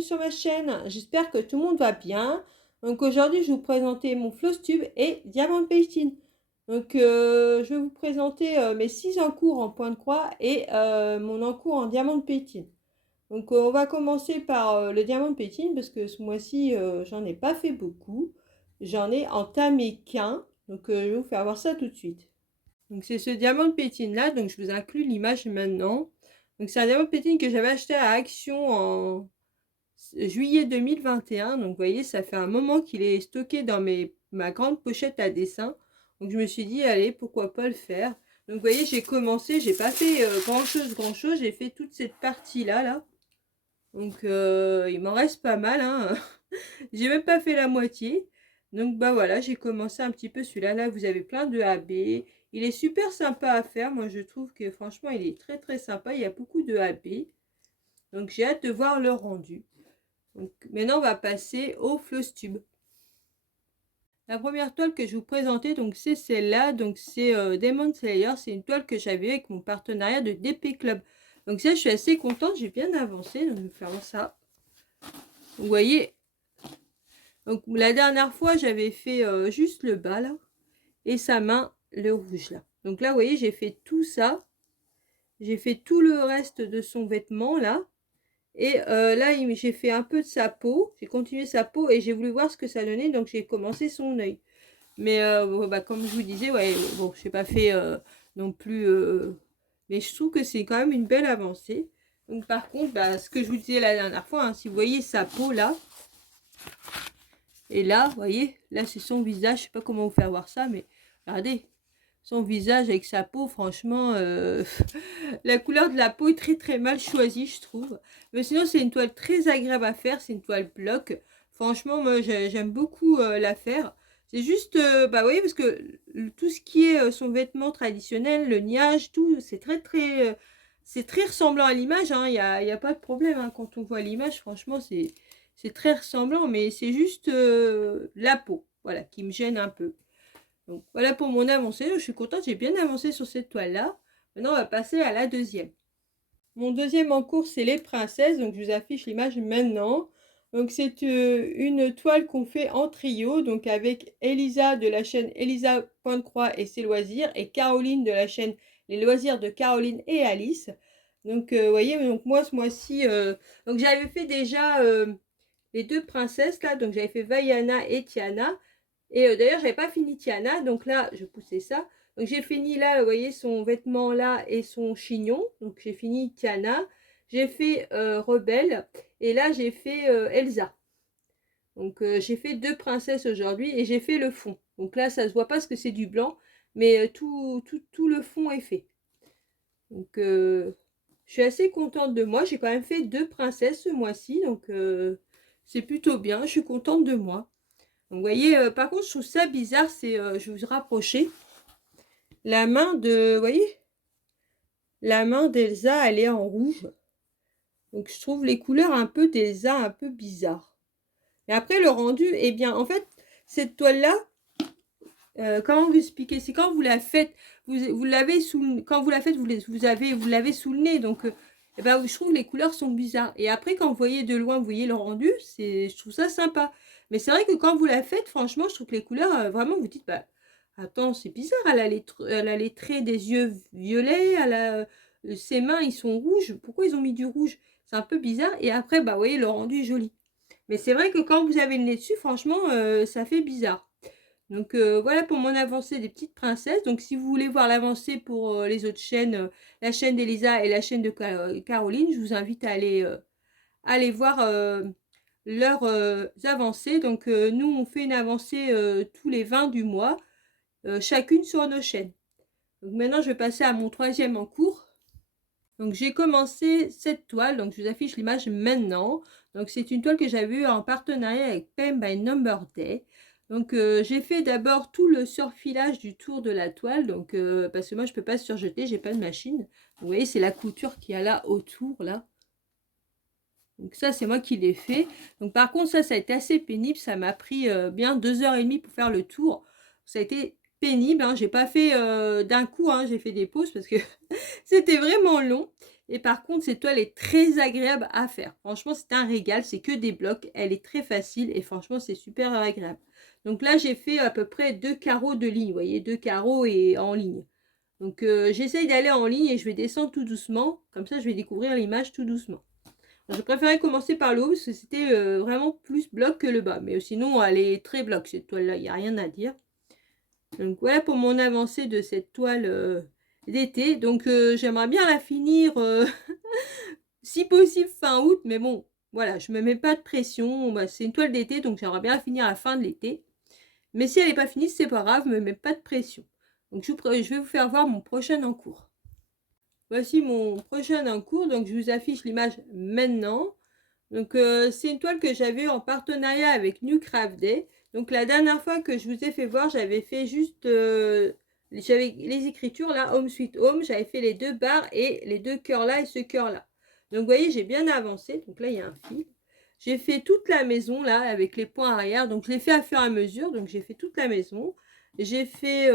bienvenue sur ma chaîne. J'espère que tout le monde va bien. Donc aujourd'hui, je vais vous présenter mon Flosstube et Diamond Painting. Donc je vais vous présenter mes 6 encours en point de croix et mon encours en Diamond Painting. Donc on va commencer par le Diamond Painting parce que ce mois-ci, j'en ai pas fait beaucoup. J'en ai entamé qu'un. Donc je vais vous faire voir ça tout de suite. Donc c'est ce Diamond Painting là, donc je vous inclus l'image maintenant. Donc c'est un Diamond Painting que j'avais acheté à Action en juillet 2021. Donc vous voyez, ça fait un moment qu'il est stocké dans ma grande pochette à dessin. Donc je me suis dit, allez, pourquoi pas le faire. Donc vous voyez, j'ai commencé, j'ai pas fait grand chose. J'ai fait toute cette partie là. Donc il m'en reste pas mal, hein. J'ai même pas fait la moitié. Donc bah voilà, j'ai commencé un petit peu celui-là. Là, vous avez plein de AB. Il est super sympa à faire. Moi, je trouve que franchement, il est très sympa. Il y a beaucoup de AB. Donc j'ai hâte de voir le rendu. Donc maintenant, on va passer au Flosstube. La première toile que je vous présentais, donc c'est celle-là. Donc c'est Demon Slayer. C'est une toile que j'avais avec mon partenariat de DP Club. Donc ça, je suis assez contente. J'ai bien avancé. Donc je vais faire ça. Vous voyez. Donc la dernière fois, j'avais fait juste le bas là. Et sa main, le rouge là. Donc là, vous voyez, j'ai fait tout ça. J'ai fait tout le reste de son vêtement là. Et là, j'ai fait un peu de sa peau. J'ai continué sa peau et j'ai voulu voir ce que ça donnait. Donc j'ai commencé son œil. Mais bon, bah, comme je vous disais, ouais, bon, je n'ai pas fait non plus. Mais je trouve que c'est quand même une belle avancée. Donc par contre, bah, ce que je vous disais la dernière fois, hein, si vous voyez sa peau là. Et là, vous voyez, là c'est son visage. Je ne sais pas comment vous faire voir ça, mais regardez. Son visage avec sa peau, franchement, la couleur de la peau est très mal choisie, je trouve. Mais sinon, c'est une toile très agréable à faire. C'est une toile bloc. Franchement, moi, j'aime beaucoup la faire. C'est juste, bah oui, parce que tout ce qui est son vêtement traditionnel, le niage, tout, c'est c'est très ressemblant à l'image. Hein. Y a pas de problème hein. Quand on voit l'image, franchement, c'est très ressemblant. Mais c'est juste la peau, voilà, qui me gêne un peu. Donc voilà pour mon avancée, je suis contente, j'ai bien avancé sur cette toile-là. Maintenant, on va passer à la deuxième. Mon deuxième en cours, c'est les princesses, donc je vous affiche l'image maintenant. Donc c'est une toile qu'on fait en trio, donc avec Elisa de la chaîne Elisa Point Croix et ses loisirs, et Caroline de la chaîne Les loisirs de Caroline et Alice. Donc vous voyez, donc moi ce mois-ci, donc j'avais fait déjà les deux princesses là, donc j'avais fait Vaiana et Tiana. Et d'ailleurs, j'avais pas fini Tiana, donc là, je poussais ça. Donc j'ai fini là, vous voyez, son vêtement là et son chignon. Donc j'ai fini Tiana. J'ai fait Rebelle. Et là, j'ai fait Elsa. Donc j'ai fait deux princesses aujourd'hui et j'ai fait le fond. Donc là, ça se voit pas parce que c'est du blanc, mais tout le fond est fait. Donc je suis assez contente de moi. J'ai quand même fait deux princesses ce mois-ci, donc c'est plutôt bien. Je suis contente de moi. Donc, vous voyez, par contre, je trouve ça bizarre, c'est, je vais vous rapprocher, la main de, vous voyez, la main d'Elsa, elle est en rouge. Donc, je trouve les couleurs un peu d'Elsa un peu bizarres. Et après, le rendu, eh bien, en fait, cette toile-là, comment vous expliquer? C'est quand vous la faites, vous l'avez sous, quand vous la faites, vous l'avez sous le nez. Donc, eh ben, je trouve les couleurs sont bizarres. Et après, quand vous voyez de loin, vous voyez le rendu, je trouve ça sympa. Mais c'est vrai que quand vous la faites, franchement, je trouve que les couleurs, vraiment, vous dites, bah, attends, c'est bizarre, elle a les traits des yeux violets, ses mains, ils sont rouges. Pourquoi ils ont mis du rouge? C'est un peu bizarre. Et après, bah, vous voyez, le rendu est joli. Mais c'est vrai que quand vous avez le nez dessus, franchement, ça fait bizarre. Donc voilà pour mon avancée des petites princesses. Donc si vous voulez voir l'avancée pour les autres chaînes, la chaîne d'Elisa et la chaîne de Caroline, je vous invite à aller voir leurs avancées. Donc nous, on fait une avancée tous les 20 du mois, chacune sur nos chaînes. Donc maintenant, je vais passer à mon troisième en cours. Donc j'ai commencé cette toile, donc je vous affiche l'image maintenant. Donc c'est une toile que j'avais eue en partenariat avec Pen by Number Day. Donc j'ai fait d'abord tout le surfilage du tour de la toile, donc parce que moi je peux pas surjeter, j'ai pas de machine. Donc, vous voyez, c'est la couture qu'il y a là autour là. Donc ça c'est moi qui l'ai fait. Donc par contre ça a été assez pénible, ça m'a pris bien 2h30 pour faire le tour. Ça a été pénible, hein. J'ai pas fait d'un coup, hein. J'ai fait des pauses parce que c'était vraiment long. Et par contre, cette toile est très agréable à faire. Franchement, c'est un régal. C'est que des blocs. Elle est très facile et franchement, c'est super agréable. Donc là, j'ai fait à peu près 2 carreaux de ligne. Vous voyez, 2 carreaux et en ligne. Donc j'essaye d'aller en ligne et je vais descendre tout doucement. Comme ça, je vais découvrir l'image tout doucement. Je préférais commencer par le haut parce que c'était vraiment plus bloc que le bas. Mais sinon, elle est très bloc cette toile-là. Il n'y a rien à dire. Donc voilà pour mon avancée de cette toile d'été. Donc j'aimerais bien la finir si possible fin août. Mais bon, voilà, je ne me mets pas de pression. Bah, c'est une toile d'été, donc j'aimerais bien la finir à la fin de l'été. Mais si elle n'est pas finie, c'est pas grave, je ne me mets pas de pression. Donc je vais vous faire voir mon prochain en cours. Voici mon prochain en cours, donc je vous affiche l'image maintenant. Donc c'est une toile que j'avais en partenariat avec New Craft Day. Donc la dernière fois que je vous ai fait voir, j'avais fait juste j'avais les écritures là, Home Sweet Home, j'avais fait les 2 barres et les 2 cœurs là et ce cœur là. Donc vous voyez, j'ai bien avancé. Donc là, il y a un fil. J'ai fait toute la maison là avec les points arrière. Donc je l'ai fait à fur et à mesure. Donc j'ai fait toute la maison. J'ai fait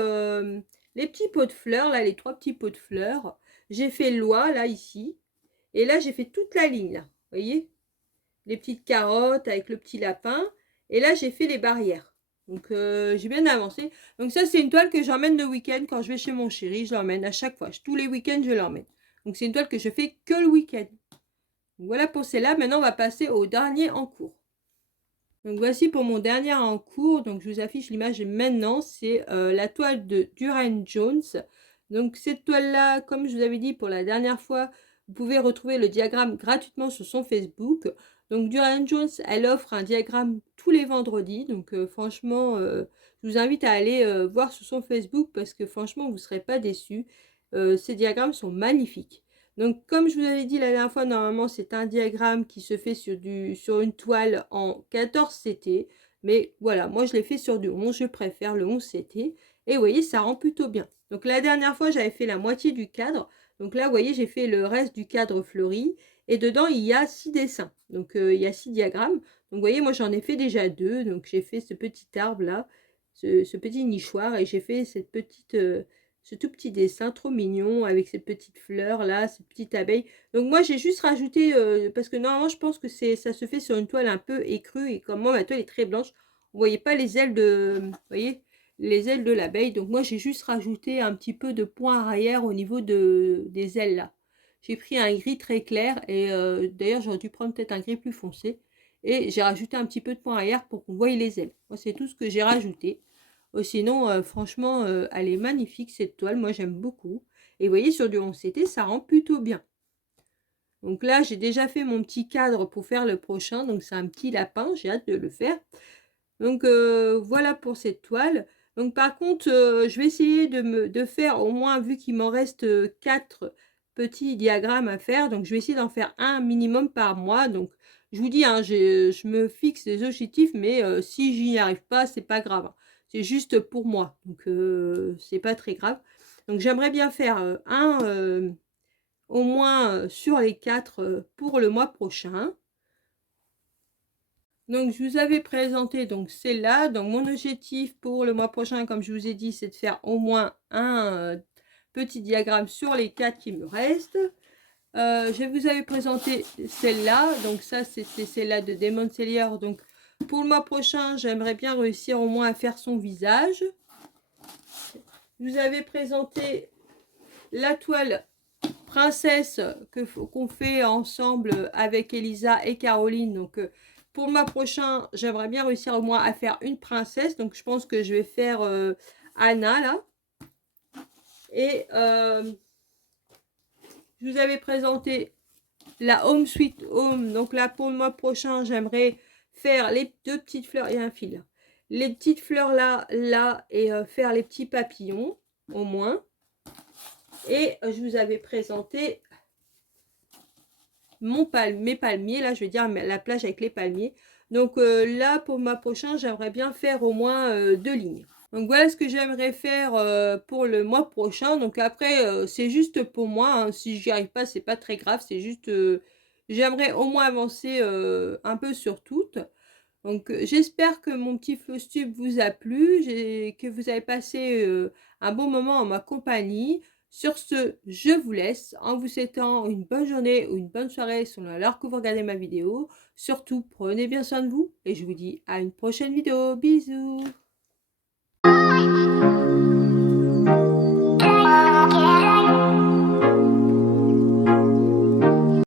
les petits pots de fleurs là, les 3 petits pots de fleurs. J'ai fait l'oie là ici. Et là, j'ai fait toute la ligne là. Vous voyez, les petites carottes avec le petit lapin. Et là, j'ai fait les barrières. Donc, j'ai bien avancé. Donc, ça, c'est une toile que j'emmène le week-end quand je vais chez mon chéri. Je l'emmène à chaque fois. Tous les week-ends, je l'emmène. Donc, c'est une toile que je fais que le week-end. Voilà pour celle-là. Maintenant, on va passer au dernier en cours. Donc, voici pour mon dernier en cours. Donc, je vous affiche l'image maintenant. C'est la toile de Durand Jones. Donc, cette toile-là, comme je vous avais dit pour la dernière fois, vous pouvez retrouver le diagramme gratuitement sur son Facebook. Donc, Durand Jones, elle offre un diagramme tous les vendredis. Donc, franchement, je vous invite à aller voir sur son Facebook parce que franchement, vous ne serez pas déçus. Ces diagrammes sont magnifiques. Donc, comme je vous avais dit la dernière fois, normalement, c'est un diagramme qui se fait sur une toile en 14 CT. Mais voilà, moi, je l'ai fait sur du 11. Je préfère le 11 CT. Et vous voyez, ça rend plutôt bien. Donc, la dernière fois, j'avais fait la moitié du cadre. Donc là, vous voyez, j'ai fait le reste du cadre fleuri. Et dedans, il y a 6 dessins. Donc, il y a 6 diagrammes. Donc, vous voyez, moi, j'en ai fait déjà 2. Donc, j'ai fait ce petit arbre-là, ce petit nichoir. Et j'ai fait cette petite... ce tout petit dessin trop mignon avec ces petites fleurs là, ces petites abeilles. Donc moi j'ai juste rajouté, parce que normalement je pense que ça se fait sur une toile un peu écrue et comme moi ma toile est très blanche, vous voyez pas les ailes vous voyez, les ailes de l'abeille. Donc moi j'ai juste rajouté un petit peu de point arrière au niveau des ailes là. J'ai pris un gris très clair et d'ailleurs j'aurais dû prendre peut-être un gris plus foncé. Et j'ai rajouté un petit peu de point arrière pour qu'on voie les ailes. Moi c'est tout ce que j'ai rajouté. Sinon, franchement, elle est magnifique cette toile. Moi, j'aime beaucoup. Et vous voyez, sur du 11CT, ça rend plutôt bien. Donc là, j'ai déjà fait mon petit cadre pour faire le prochain. Donc, c'est un petit lapin. J'ai hâte de le faire. Donc, voilà pour cette toile. Donc, par contre, je vais essayer de faire au moins, vu qu'il m'en reste 4 petits diagrammes à faire. Donc, je vais essayer d'en faire un minimum par mois. Donc, je vous dis, hein, je me fixe des objectifs, mais si j'y arrive pas, c'est pas grave. C'est juste pour moi. Donc, c'est pas très grave. Donc, j'aimerais bien faire au moins sur les 4 pour le mois prochain. Donc, je vous avais présenté donc celle-là. Donc, mon objectif pour le mois prochain, comme je vous ai dit, c'est de faire au moins un petit diagramme sur les 4 qui me restent. Je vous avais présenté celle-là. Donc, ça, c'était celle-là de Demon Slayer. Donc, pour le mois prochain, j'aimerais bien réussir au moins à faire son visage. Je vous avais présenté la toile princesse qu'on fait ensemble avec Elisa et Caroline. Donc, pour le mois prochain, j'aimerais bien réussir au moins à faire une princesse. Donc, je pense que je vais faire Anna, là. Et je vous avais présenté la Home Sweet Home. Donc, là, pour le mois prochain, j'aimerais faire les 2 petites fleurs et un fil. Les petites fleurs là, et faire les petits papillons, au moins. Et je vous avais présenté mes palmiers, là je vais dire la plage avec les palmiers. Donc là pour ma prochaine, j'aimerais bien faire au moins 2 lignes. Donc voilà ce que j'aimerais faire pour le mois prochain. Donc après c'est juste pour moi, hein. Si j'y arrive pas, c'est pas très grave, c'est juste j'aimerais au moins avancer un peu sur toutes. Donc j'espère que mon petit Flowstube vous a plu, que vous avez passé un bon moment en ma compagnie. Sur ce, je vous laisse en vous souhaitant une bonne journée ou une bonne soirée selon l'heure que vous regardez ma vidéo. Surtout, prenez bien soin de vous et je vous dis à une prochaine vidéo. Bisous.